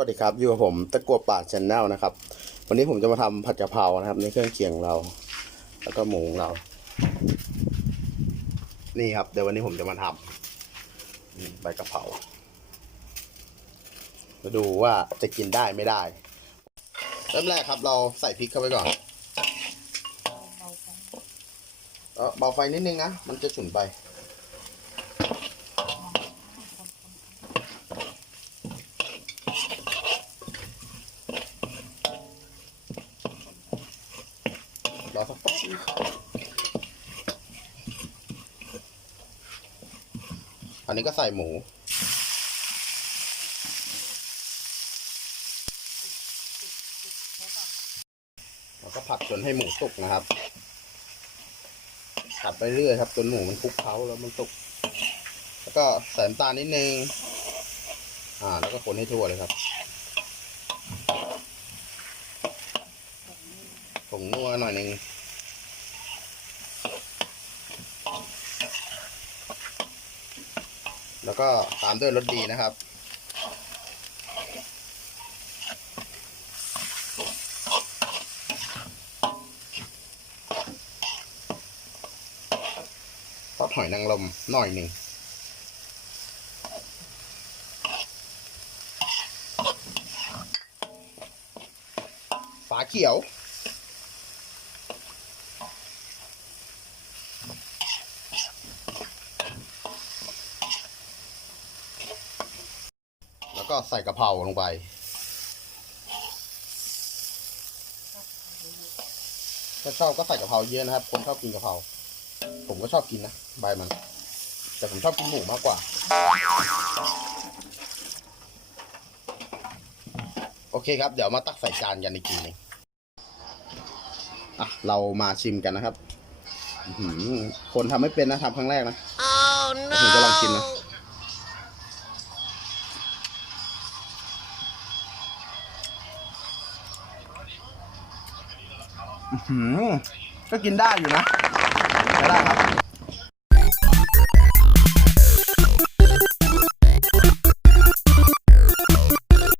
วัสดีครับ อยู่กับผมตะกัวป่าชแนลนะครับ วันนี้ผมจะมาทำผัดกะเพรานะครับ ในเครื่องเคียงเรา แล้วก็หมูของเรา นี่ครับ เดี๋ยววันนี้ผมจะมาทำใบกะเพรามาดูว่าจะกินได้ไม่ได้ เริ่มแรกครับ เราใส่พริกเข้าไปก่อนเออเบาไฟนิดนึงนะ มันจะฉุนไป รอสักอันนี้ก็ใส่หมู แล้วก็ผัดจนให้หมูสุกนะครับ ผัดไปเรื่อยครับจนหมูมันคลุกเคล้าแล้วมันสุก แล้วก็ใส่น้ำตาลนิดนึง อ่า แล้วก็คนให้ทั่วเลยครับ ผงนัว หน่อยหนึ่งแล้วก็ตามด้วยรสดีนะครับซอสหอยนางรมหน่อยหนึ่งฝาเขียว แล้วก็ใส่กะเพราลงไป ถ้าชอบก็ใส่กะเพราเยอะนะครับ คนชอบกินกะเพรา ผมก็ชอบกินนะ ใบมัน แต่ผมชอบกินหมูมากกว่า โอเคครับ เดี๋ยวมาตักใส่จานกันอีกทีหนึงอะ เรามาชิมกันนะครับอื้อหือคนทำไม่เป็นนะทำครั้งแรกนะ Oh ผมจะลองกินนะ ก็กินได้อยู่นะใช้ได้ครับ